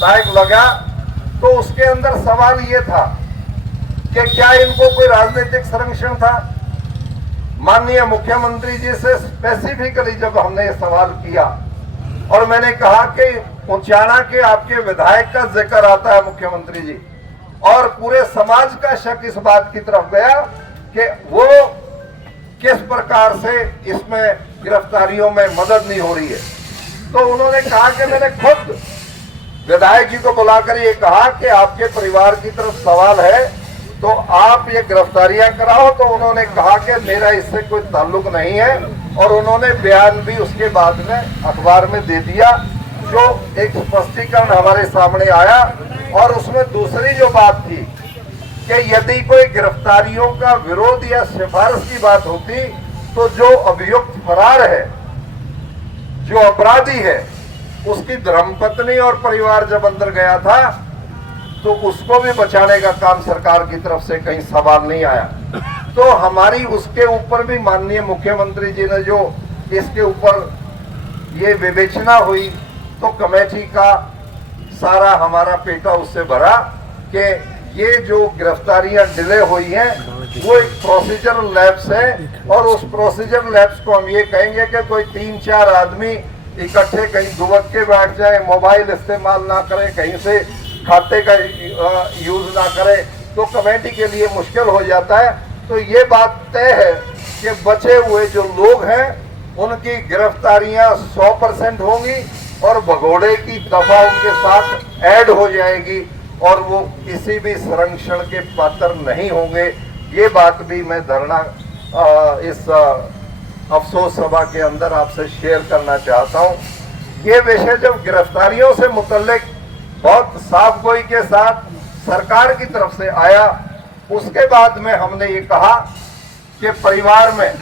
विधायक लगा तो उसके अंदर सवाल ये था कि क्या इनको कोई राजनीतिक संरक्षण था। माननीय मुख्यमंत्री जी से स्पेसिफिकली जब हमने ये सवाल किया और मैंने कहा कि उचाना के आपके विधायक का जिक्र आता है मुख्यमंत्री जी, और पूरे समाज का शक इस बात की तरफ गया कि वो किस प्रकार से इसमें गिरफ्तारियों में मदद नहीं हो रही है, तो उन्होंने कहा कि मैंने खुद विधायक जी को बुलाकर ये कहा कि आपके परिवार की तरफ सवाल है तो आप ये गिरफ्तारियां कराओ। तो उन्होंने कहा कि मेरा इससे कोई ताल्लुक नहीं है, और उन्होंने बयान भी उसके बाद में अखबार में दे दिया, जो एक स्पष्टीकरण हमारे सामने आया। और उसमें दूसरी जो बात थी कि यदि कोई गिरफ्तारियों का विरोध या सिफारिश की बात होती तो जो अभियुक्त फरार है, जो अपराधी है, उसकी धर्मपत्नी और परिवार जब अंदर गया था तो उसको भी बचाने का काम सरकार की तरफ से कहीं सवाल नहीं आया। तो हमारी उसके ऊपर भी माननीय मुख्यमंत्री जी ने जो इसके ऊपर ये विवेचना हुई तो कमेटी का सारा हमारा पेटा उससे भरा कि ये जो गिरफ्तारियां डिले हुई हैं वो एक प्रोसीजरल लैप्स है, और उस प्रोसीजरल लैप्स को हम ये कहेंगे कि कोई 3-4 आदमी इकट्ठे कहीं दुबक के बैठ जाए, मोबाइल इस्तेमाल ना करें, कहीं से खाते का यूज ना करें, तो कमेटी के लिए मुश्किल हो जाता है। तो ये बात तय है कि बचे हुए जो लोग हैं उनकी गिरफ्तारियां 100% होंगी और भगोड़े की दफा उनके साथ ऐड हो जाएगी और वो किसी भी संरक्षण के पात्र नहीं होंगे। ये बात भी मैं धरना इस अफसोस सभा के अंदर आपसे शेयर करना चाहता हूँ। ये विषय जब गिरफ्तारियों से मुतल्लिक बहुत साफ गोई के साथ सरकार की तरफ से आया, उसके बाद में हमने ये कहा कि परिवार में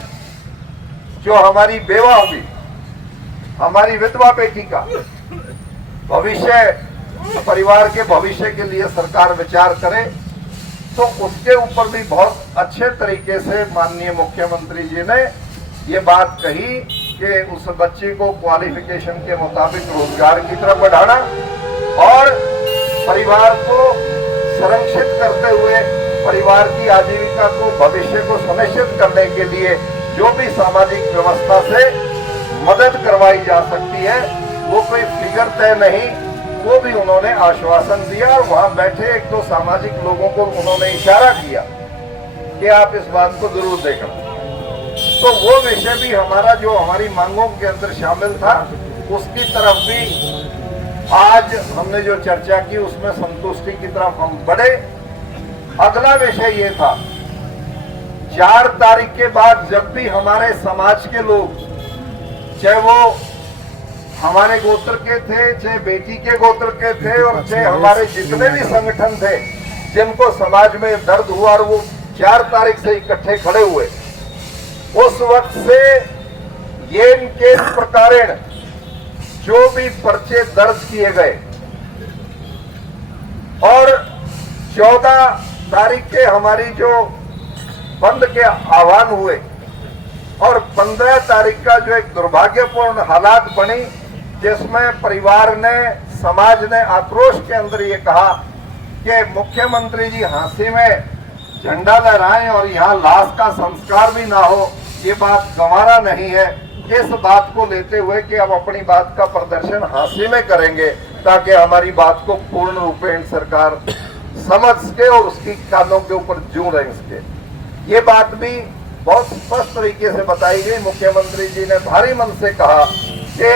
जो हमारी बेवा होगी, हमारी विधवा बेटी का भविष्य, परिवार के भविष्य के लिए सरकार विचार करे, तो उसके ऊपर भी बहुत अच्छे तरीके से माननीय मुख्यमंत्री जी ने ये बात कही कि उस बच्चे को क्वालिफिकेशन के मुताबिक रोजगार की तरफ बढ़ाना और परिवार को संरक्षित करते हुए परिवार की आजीविका को, भविष्य को सुनिश्चित करने के लिए जो भी सामाजिक व्यवस्था से मदद करवाई जा सकती है, वो कोई फिगर तय नहीं, वो भी उन्होंने आश्वासन दिया। और वहां बैठे 1-2 सामाजिक लोगों को उन्होंने इशारा किया कि आप इस बात को जरूर देखना। तो वो विषय भी हमारा जो हमारी मांगों के अंदर शामिल था, उसकी तरफ भी आज हमने जो चर्चा की उसमें संतुष्टि की तरफ हम बढ़े। अगला विषय ये था, 4 तारीख के बाद जब भी हमारे समाज के लोग, चाहे वो हमारे गोत्र के थे, चाहे बेटी के गोत्र के थे, और चाहे हमारे जितने भी संगठन थे जिनको समाज में दर्द हुआ और वो 4 तारीख से इकट्ठे खड़े हुए, उस वक्त से ये इनके प्रकारेण जो भी पर्चे दर्ज किए गए और 14 तारीख के हमारी जो बंद के आह्वान हुए और 15 तारीख का जो एक दुर्भाग्यपूर्ण हालात बनी, जिसमें परिवार ने, समाज ने आक्रोश के अंदर ये कहा कि मुख्यमंत्री जी हांसी में झंडा लहराएं और यहाँ लाश का संस्कार भी ना हो, ये बात गंवारा नहीं है। इस बात को लेते हुए कि हम अपनी बात का प्रदर्शन हांसी में करेंगे ताकि हमारी बात को पूर्ण रूपेण सरकार समझ सके और उसकी कानों के ऊपर जू रह सके। ये बात भी बहुत स्पष्ट तरीके से बताई गई। मुख्यमंत्री जी ने भारी मन से कहा कि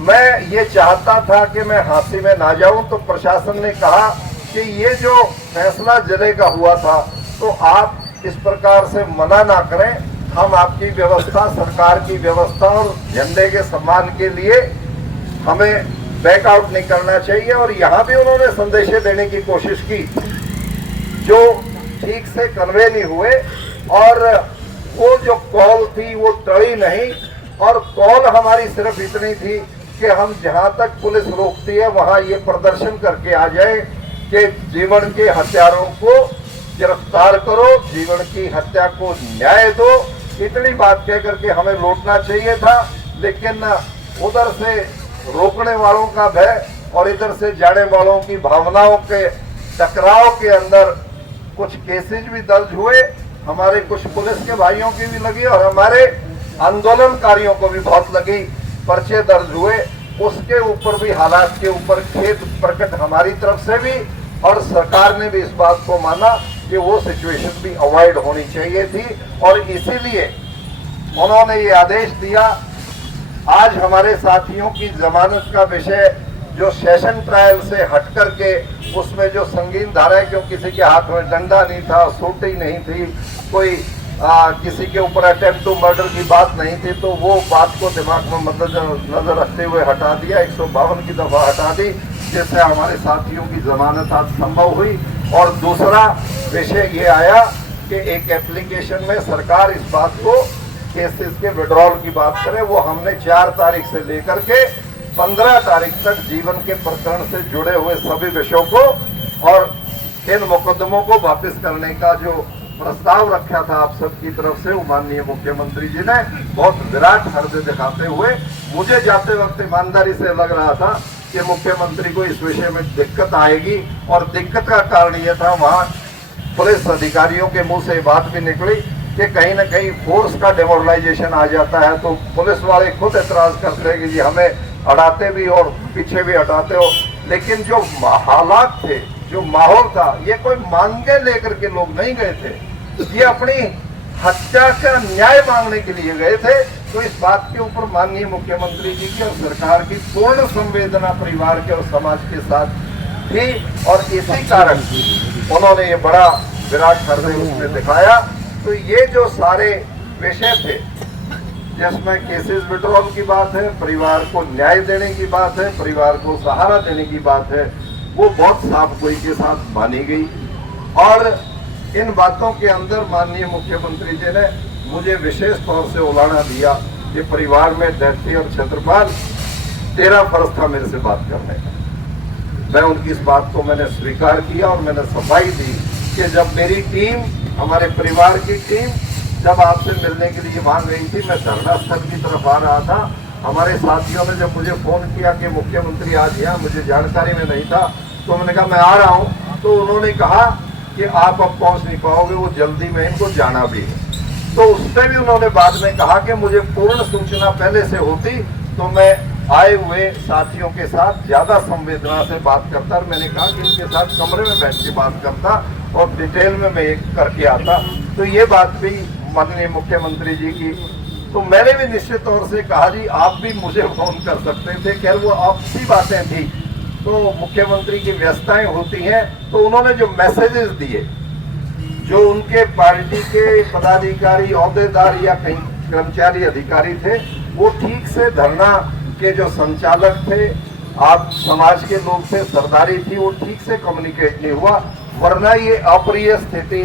मैं ये चाहता था कि मैं हांसी में ना जाऊं, तो प्रशासन ने कहा कि ये जो फैसला जिले का हुआ था तो आप इस प्रकार से मना ना करें, हम आपकी व्यवस्था, सरकार की व्यवस्था और झंडे के सम्मान के लिए हमें बैकआउट नहीं करना चाहिए। और यहाँ भी उन्होंने संदेशे देने की कोशिश की जो ठीक से कन्वे नहीं हुए, और वो जो कॉल थी वो टली नहीं, और कॉल हमारी सिर्फ इतनी थी कि हम जहाँ तक पुलिस रोकती है वहाँ ये प्रदर्शन करके आ जाए कि जीवन के हत्यारों को गिरफ्तार करो, जीवन की हत्या को न्याय दो। इतनी बात कह करके हमें लौटना चाहिए था, लेकिन उधर से रोकने वालों का भय और इधर से जाने वालों की भावनाओं के टकराव के अंदर कुछ केसेज भी दर्ज हुए। हमारे कुछ पुलिस के भाइयों की भी लगी और हमारे आंदोलनकारियों को भी बहुत लगी, पर्चे दर्ज हुए। उसके ऊपर भी हालात के ऊपर खेद प्रकट हमारी तरफ से भी, और सरकार ने भी इस बात को माना कि वो सिचुएशन भी अवॉइड होनी चाहिए थी, और इसीलिए उन्होंने ये आदेश दिया। आज हमारे साथियों की जमानत का विषय जो सेशन ट्रायल से हट करके उसमें जो संगीन धाराएं, क्यों किसी के हाथ में डंडा नहीं था, सोटी नहीं थी, कोई किसी के ऊपर अटेम्प्ट टू मर्डर की बात नहीं थी, तो वो बात को दिमाग में नजर रखते हुए हटा दिया, 152 की दफा हटा दी, जिससे हमारे साथियों की जमानत आज संभव हुई। और दूसरा विषय ये आया कि एक एप्लीकेशन में सरकार इस बात को केसेस के विड्रॉल की बात करे, वो हमने 4 तारीख से लेकर के 15 तारीख तक जीवन के प्रकरण से जुड़े हुए सभी विषयों को और इन मुकदमों को वापस करने का जो प्रस्ताव रखा था आप सबकी तरफ से, वो माननीय मुख्यमंत्री जी ने बहुत विराट हृदय दिखाते हुए, मुझे जाते वक्त ईमानदारी से लग रहा था कि मुख्यमंत्री को इस विषय में दिक्कत आएगी, और दिक्कत का कारण यह था वहां पुलिस अधिकारियों के मुंह से बात भी निकली कि कहीं ना कहीं फोर्स का डेमोरलाइजेशन आ जाता है, तो पुलिस वाले खुद एतराज करते हैं कि जी हमें हटाते भी और पीछे भी हटाते हो। लेकिन जो हालात थे, जो माहौल था, ये कोई मांगे लेकर के लोग नहीं गए थे, ये अपनी हत्या का न्याय मांगने के लिए गए थे। तो इस बात के ऊपर माननीय मुख्यमंत्री जी की और सरकार की पूर्ण संवेदना परिवार के और समाज के साथ थी, और इसी कारण उन्होंने ये बड़ा विराट हृदय उसमें दिखाया। तो ये जो सारे विषय थे जिसमें केसेस विड्रॉल की बात है, परिवार को न्याय देने की बात है, परिवार को सहारा देने की बात है, वो बहुत साफ गोई के साथ मानी गई। और इन बातों के अंदर माननीय मुख्यमंत्री जी ने मुझे विशेष तौर से उलाना दिया कि परिवार में दैत्य और छत्रपाल तेरा फर्ज था मेरे से बात करने का। मैं उनकी इस बात को मैंने स्वीकार किया और मैंने सफाई दी कि जब मेरी टीम, हमारे परिवार की टीम जब आपसे मिलने के लिए वहां गई थी, मैं धरना स्थल की तरफ आ रहा था, हमारे साथियों ने जब मुझे फोन किया कि मुख्यमंत्री आज यहाँ, मुझे जानकारी में नहीं था, तो मैंने कहा मैं आ रहा हूँ। तो उन्होंने कहा कि आप अब पहुंच नहीं पाओगे, वो जल्दी में इनको जाना भी है। तो उससे भी उन्होंने बाद में कहा कि मुझे पूर्ण सूचना पहले से होती तो मैं आए हुए साथियों के साथ ज्यादा संवेदना से बात करता, और मैंने कहा कि इनके साथ कमरे में बैठ के बात करता और डिटेल में मैं एक करके आता। तो ये बात भी माननीय मुख्यमंत्री जी की, तो मैंने भी निश्चित तौर से कहा जी आप भी मुझे फोन कर सकते थे, खैर वो आपसी बातें थी, तो मुख्यमंत्री की व्यस्तताएं होती हैं। तो उन्होंने जो मैसेजेस दिए, जो उनके पार्टी के पदाधिकारी, ओहदेदार या कहीं कर्मचारी अधिकारी थे, वो ठीक से धरना के जो संचालक थे, आप समाज के लोग थे, सरदारी थी, वो ठीक से कम्युनिकेट नहीं हुआ, वरना ये अप्रिय स्थिति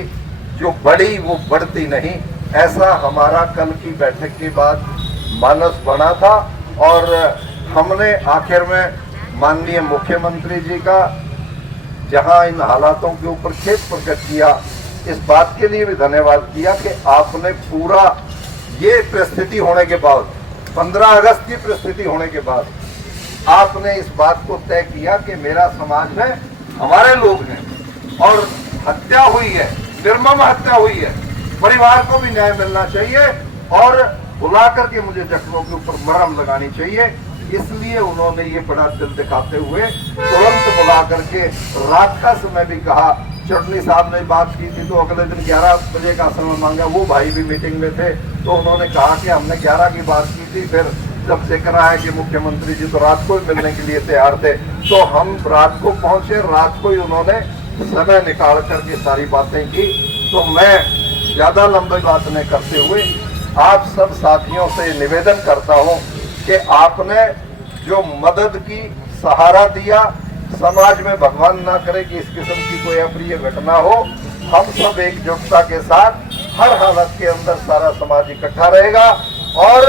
जो बढ़ी वो बढ़ती नहीं। ऐसा हमारा कल की बैठक के बाद मानस बना था, और हमने आखिर में माननीय मुख्यमंत्री जी का जहां इन हालातों के ऊपर खेद प्रकट किया, इस बात के लिए भी धन्यवाद किया कि आपने पूरा ये परिस्थिति होने के बाद, 15 अगस्त की परिस्थिति होने के बाद, आपने इस बात को तय किया कि मेरा समाज है, हमारे लोग हैं और हत्या हुई है, निर्मम हत्या हुई है, परिवार को भी न्याय मिलना चाहिए और बुला करके मुझे जख्मों के ऊपर मरहम लगानी चाहिए। इसलिए उन्होंने ये बड़ा दिल दिखाते हुए तुरंत बुला करके रात का समय भी कहा। चटनी साहब ने बात की थी तो अगले दिन 11 बजे का समय मांगा, वो भाई भी मीटिंग में थे, तो उन्होंने कहा कि हमने 11 की बात की थी, फिर जब जिक्र आया कि मुख्यमंत्री जी तो रात को ही मिलने के लिए तैयार थे, तो हम रात को पहुंचे, रात को ही उन्होंने समय निकाल करके सारी बातें की। तो मैं ज्यादा लंबी बात नहीं करते हुए आप सब साथियों से निवेदन करता हूं कि आपने जो मदद की, सहारा दिया, समाज में भगवान ना करे कि इस किस्म की कोई अप्रिय घटना हो, हम सब एकजुटता के साथ हर हालत के अंदर सारा समाज इकट्ठा रहेगा और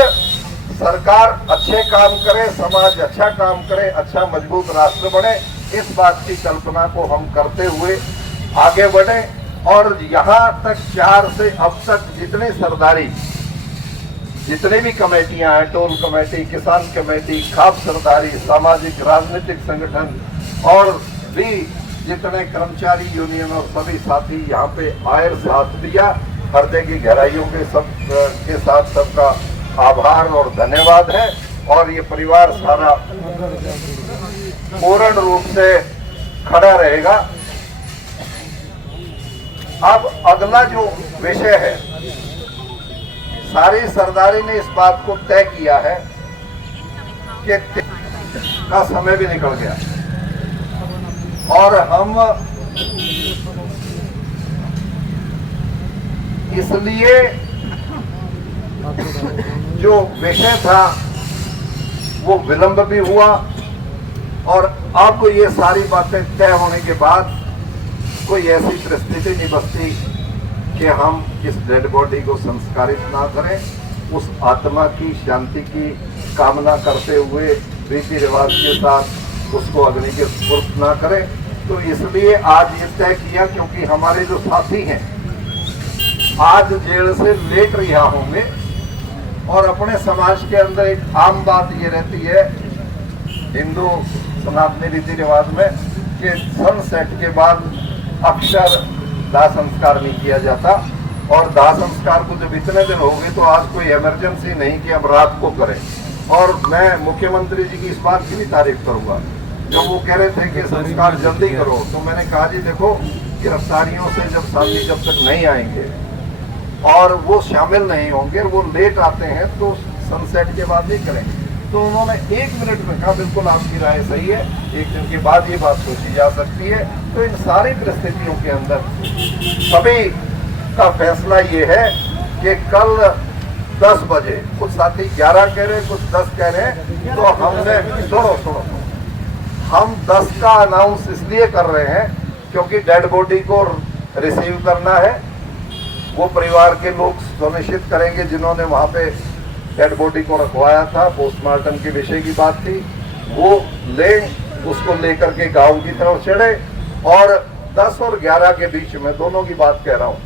सरकार अच्छे काम करे, समाज अच्छा काम करे, अच्छा मजबूत राष्ट्र बने, इस बात की कल्पना को हम करते हुए आगे बढ़े। और यहाँ तक 4 से अब तक जितने सरदारी जितने भी कमेटियां हैं, टोल कमेटी, किसान कमेटी, खाप सरदारी, सामाजिक राजनीतिक संगठन और भी जितने कर्मचारी यूनियन और सभी साथी यहाँ पे आए, साथ दिया, हृदय की गहराइयों के साथ सबका आभार और धन्यवाद है। और ये परिवार सारा पूर्ण रूप से खड़ा रहेगा। अब अगला जो विषय है, सारी सरदारी ने इस बात को तय किया है कि का समय भी निकल गया और हम इसलिए जो विषय था वो विलंब भी हुआ और अब ये सारी बातें तय होने के बाद कोई ऐसी परिस्थिति नहीं बचती कि हम इस डेड बॉडी को संस्कारित ना करें, उस आत्मा की शांति की कामना करते हुए रीति रिवाज के साथ उसको अग्नि के सुपुर्द ना करें। तो इसलिए आज ये तय किया, क्योंकि हमारे जो साथी हैं आज जेल से लेट रिहा होंगे और अपने समाज के अंदर एक आम बात ये रहती है हिंदू सनातनी रीति रिवाज में कि सनसेट के बाद अक्सर दाह संस्कार नहीं किया जाता और दाह संस्कार को जब इतने दिन हो गए तो आज कोई इमरजेंसी नहीं कि अब रात को करें। और मैं मुख्यमंत्री जी की इस बात की भी तारीफ करूंगा, जब वो कह रहे थे कि संस्कार जल्दी करो, तो मैंने कहा जी देखो, गिरफ्तारियों से जब साथी जब तक नहीं आएंगे और वो शामिल नहीं होंगे, वो लेट आते हैं तो सनसेट के बाद ही करेंगे। तो उन्होंने 1 मिनट में कहा बिल्कुल आपकी राय सही है, 1 दिन के बाद ये बात सोची जा सकती है। तो इन सारी परिस्थितियों के अंदर सभी का फैसला ये है कि कल 10 बजे, कुछ साथी 11 कह रहे, कुछ 10 कह रहे हैं, तो हमने सुनो हम 10 का अनाउंस इसलिए कर रहे हैं क्योंकि डेड बॉडी को रिसीव करना है। वो परिवार के लोग सुनिश्चित करेंगे जिन्होंने वहाँ पे डेड बॉडी को रखवाया था, पोस्टमार्टम के विषय की बात थी, वो उसको लेकर के गांव की तरफ चढ़े। और 10 और 11 के बीच में दोनों की बात कह रहा हूँ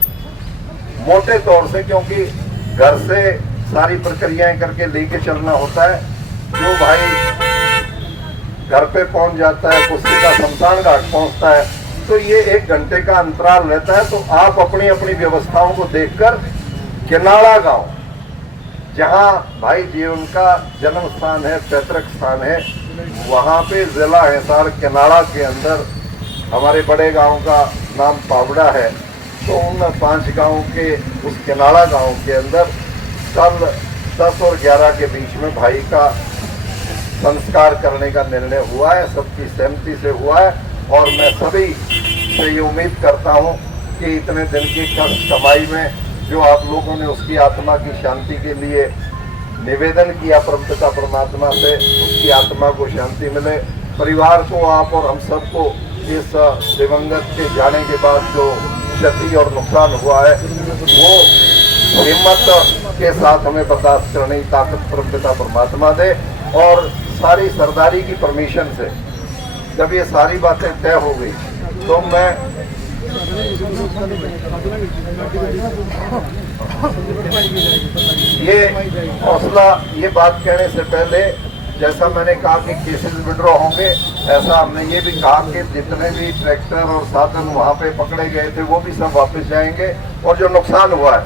मोटे तौर से, क्योंकि घर से सारी प्रक्रियाएं करके लेके चलना होता है। जो भाई घर पे पहुंच जाता है, कुश्ती का शमशान घाट पहुंचता है, तो ये 1 घंटे का अंतराल रहता है। तो आप अपनी अपनी व्यवस्थाओं को देखकर किनाड़ा गांव, जहां भाई जी उनका जन्म स्थान है, पैतृक स्थान है, वहां पे जिला हिसार किनाड़ा के अंदर हमारे बड़े गांव का नाम पावड़ा है। तो उन 5 गांव के उस किनाड़ा गांव के अंदर कल 10 और 11 के बीच में भाई का संस्कार करने का निर्णय हुआ है, सबकी सहमति से हुआ है। और मैं सभी से ये उम्मीद करता हूँ कि इतने दिन की कष्ट कमाई में जो आप लोगों ने उसकी आत्मा की शांति के लिए निवेदन किया परमपिता परमात्मा से, उसकी आत्मा को शांति मिले। परिवार को, आप और हम सबको इस दिवंगत के जाने के बाद जो क्षति और नुकसान हुआ है वो हिम्मत के साथ हमें बर्दाश्त करने की ताकत परमपिता परमात्मा दे। और सारी सरदारी की परमिशन से जब ये सारी बातें तय हो गई तो मैं ये हौसला, ये बात कहने से पहले जैसा मैंने कहा कि केसेस विड्रॉ होंगे, ऐसा हमने ये भी कहा कि जितने भी ट्रैक्टर और साधन वहाँ पे पकड़े गए थे वो भी सब वापस जाएंगे। और जो नुकसान हुआ है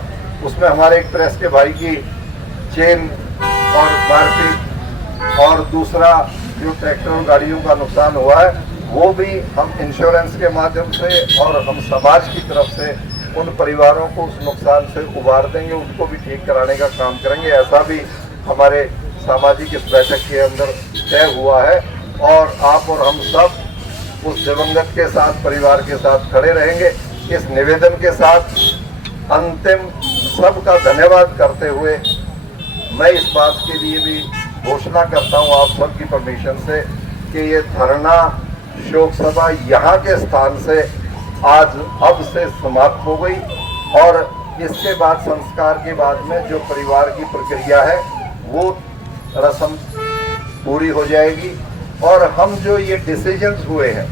उसमें हमारे एक प्रेस के भाई की चेन और मारपीट और दूसरा जो ट्रैक्टर और गाड़ियों का नुकसान हुआ है वो भी हम इंश्योरेंस के माध्यम से और हम समाज की तरफ से उन परिवारों को उस नुकसान से उबार देंगे, उनको भी ठीक कराने का काम करेंगे। ऐसा भी हमारे सामाजिक इस बैठक के अंदर तय हुआ है। और आप और हम सब उस दिवंगत के साथ, परिवार के साथ खड़े रहेंगे। इस निवेदन के साथ अंतिम सबका धन्यवाद करते हुए मैं इस बात के लिए भी घोषणा करता हूं आप सबकी परमिशन से कि ये धरना शोक सभा यहाँ के स्थान से आज अब से समाप्त हो गई। और इसके बाद संस्कार के बाद में जो परिवार की प्रक्रिया है वो रस्म पूरी हो जाएगी। और हम जो ये डिसीजंस हुए हैं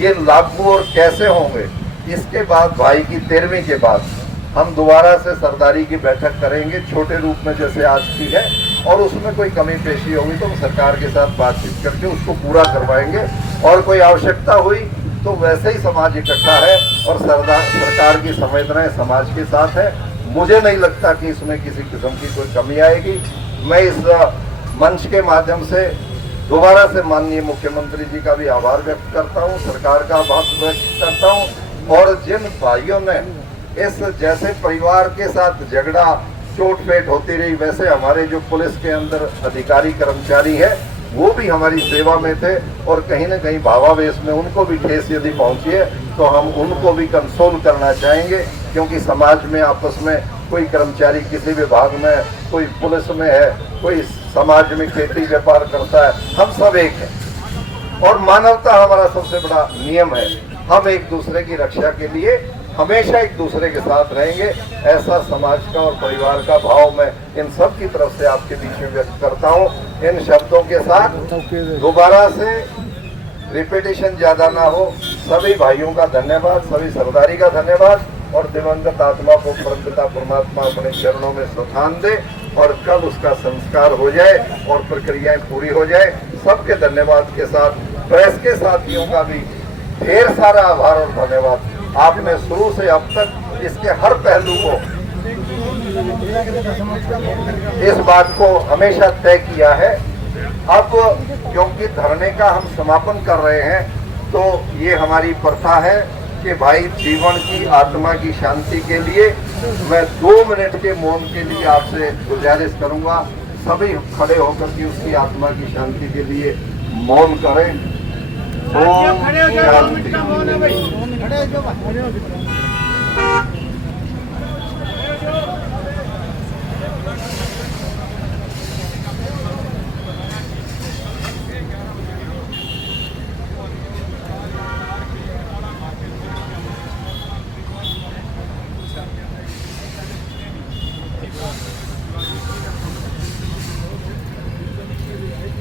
ये लागू और कैसे होंगे, इसके बाद भाई की 13वीं के बाद हम दोबारा से सरदारी की बैठक करेंगे छोटे रूप में जैसे आज की है, और उसमें कोई कमी पेशी होगी तो हम सरकार के साथ बातचीत करके उसको पूरा करवाएंगे। और कोई आवश्यकता हुई तो वैसे ही समाज इकट्ठा है और सरकार की संवेदनाएं समाज के साथ है। मुझे नहीं लगता कि इसमें किसी किस्म की कोई कमी आएगी। मैं इस मंच के माध्यम से दोबारा से माननीय मुख्यमंत्री जी का भी आभार व्यक्त करता हूँ, सरकार का आभार व्यक्त करता हूँ। और जिन भाइयों ने इस जैसे परिवार के साथ झगड़ा चोट-फेट होती रही, वैसे हमारे जो पुलिस के अंदर अधिकारी कर्मचारी है वो भी हमारी सेवा में थे और कहीं ना कहीं भावावेश में उनको भी ठेस यदि पहुंची है तो हम उनको भी कंसोल करना चाहेंगे, क्योंकि समाज में आपस में कोई कर्मचारी किसी विभाग में, कोई पुलिस में है, कोई समाज में खेती व्यापार करता है, हम सब एक हैं और मानवता हमारा सबसे बड़ा नियम है। हम एक दूसरे की रक्षा के लिए हमेशा एक दूसरे के साथ रहेंगे, ऐसा समाज का और परिवार का भाव मैं इन सब की तरफ से आपके बीच में व्यक्त करता हूँ। इन शब्दों के साथ दोबारा से रिपीटिशन ज्यादा ना हो, सभी भाइयों का धन्यवाद, सभी सरदारी का धन्यवाद और दिवंगत आत्मा को परमपिता परमात्मा अपने चरणों में स्थान दे और कल उसका संस्कार हो जाए और प्रक्रियाएं पूरी हो जाए। सबके धन्यवाद के साथ प्रेस के साथियों का भी ढेर सारा आभार और धन्यवाद। आपने शुरू से अब तक इसके हर पहलू को, इस बात को हमेशा तय किया है। अब क्योंकि धरने का हम समापन कर रहे हैं तो ये हमारी प्रथा है कि भाई जीवन की आत्मा की शांति के लिए मैं 2 मिनट के मौन के लिए आपसे गुजारिश करूंगा, सभी खड़े होकर के उसकी आत्मा की शांति के लिए मौन करें।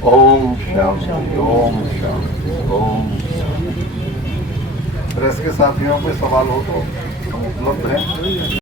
ओम शांति। ओम शांति, ओम शांति, ओम शांति। प्रेस के साथियों पे सवाल हो तो उपलब्ध है।